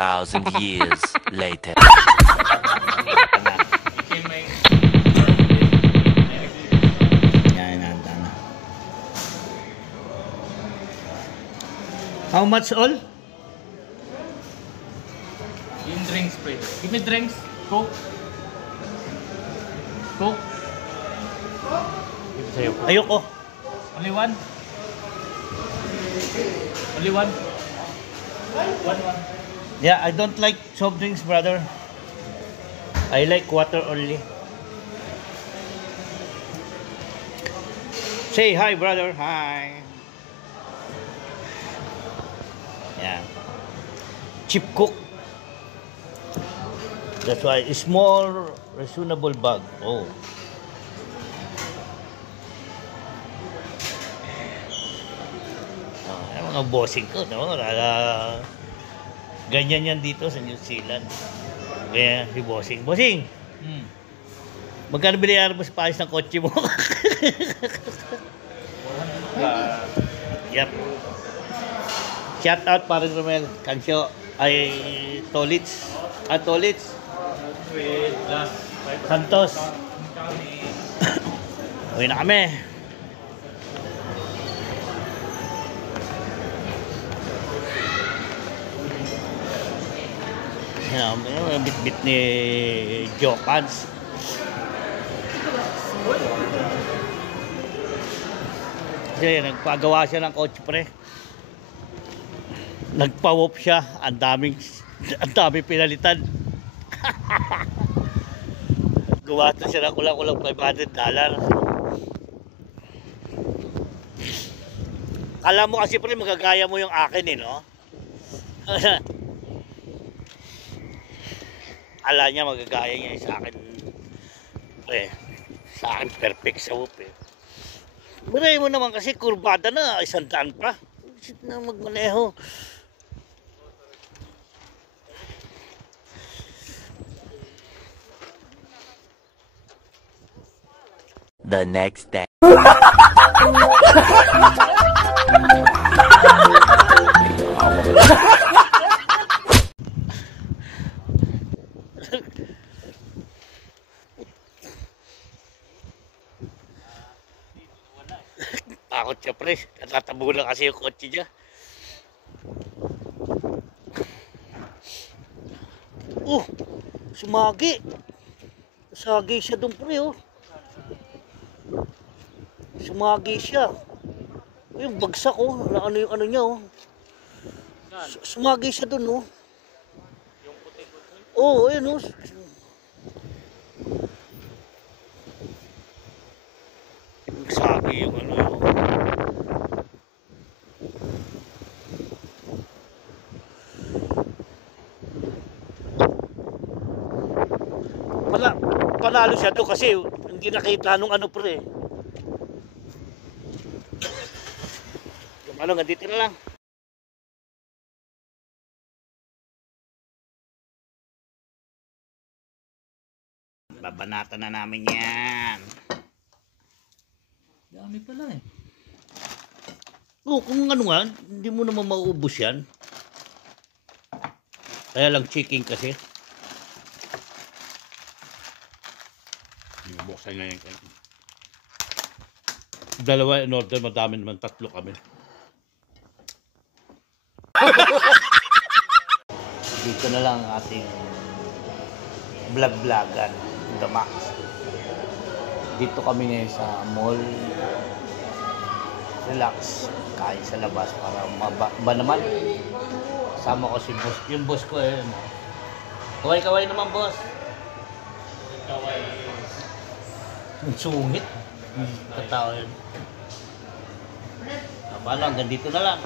2,000 years later. Yan, handa na. How much all? Yung drinks, pre. Give me drinks. Coke. Coke. Give sa'yo. Ayoko. Only one? Only one? One. Yeah, I don't like soft drinks, brother. I like water only. Say hi, brother. Hi. Yeah. Cheap Coke. That's why it's more reasonable bag. Oh. Yung mga bossing ko, no? Ganyan yan dito sa New Zealand. Kaya si bossing. Bossing! Magkano binayaran mo sa paayos ng kotse mo? Yep. Shout out paring Romel. Kansyo ay Tolits. Tolits. With last Santos. Uwi na kami. Yan, bit-bit ni Jokans. Kasi nagpagawa siya ng kotse, pre. Nagpa-wop siya. Ang daming pinalitan. Gawa na siya ng kulang-kulang $500. Kala mo kasi, pre, magagaya mo yung akin, eh, no? Ala niya magagaya niya sa akin. Pre, sa akin perfect sa whoop, eh. Maray mo naman kasi kurbada na, 100 pa. Shit na magmaneho. The next day. Takot siya, pre. Natatabunan na kasi yung kotse niya. Sumagi. Sumagi siya dun, pre, oh. Sumagi siya. Yung bagsak, oh. Ano yung ano niya, oh. Sumagi siya dun, oh. yung puti-puti. Oh, ayun, oh. Sagi yung ano, yun. Panalo siya doon kasi hindi nakita nung ano, pre. Yung ano, nandito na lang. Babanatan na namin yan. Dami pala, eh. Kung ano nga, hindi mo naman mauubos yan. Kaya lang chicken kasi. Buksan na yan. Dalawa in order, madami naman, 3 kami. Dito na lang ang ating vlog-vlogan, The Max. Dito kami ngayon sa mall. Relax, kain sa labas para ba naman. Kasama ko si boss. Yung boss ko, eh. Kaway-kaway naman, boss. Kaway. Ang sungit. Katao yun. Paano, hanggang dito na lang.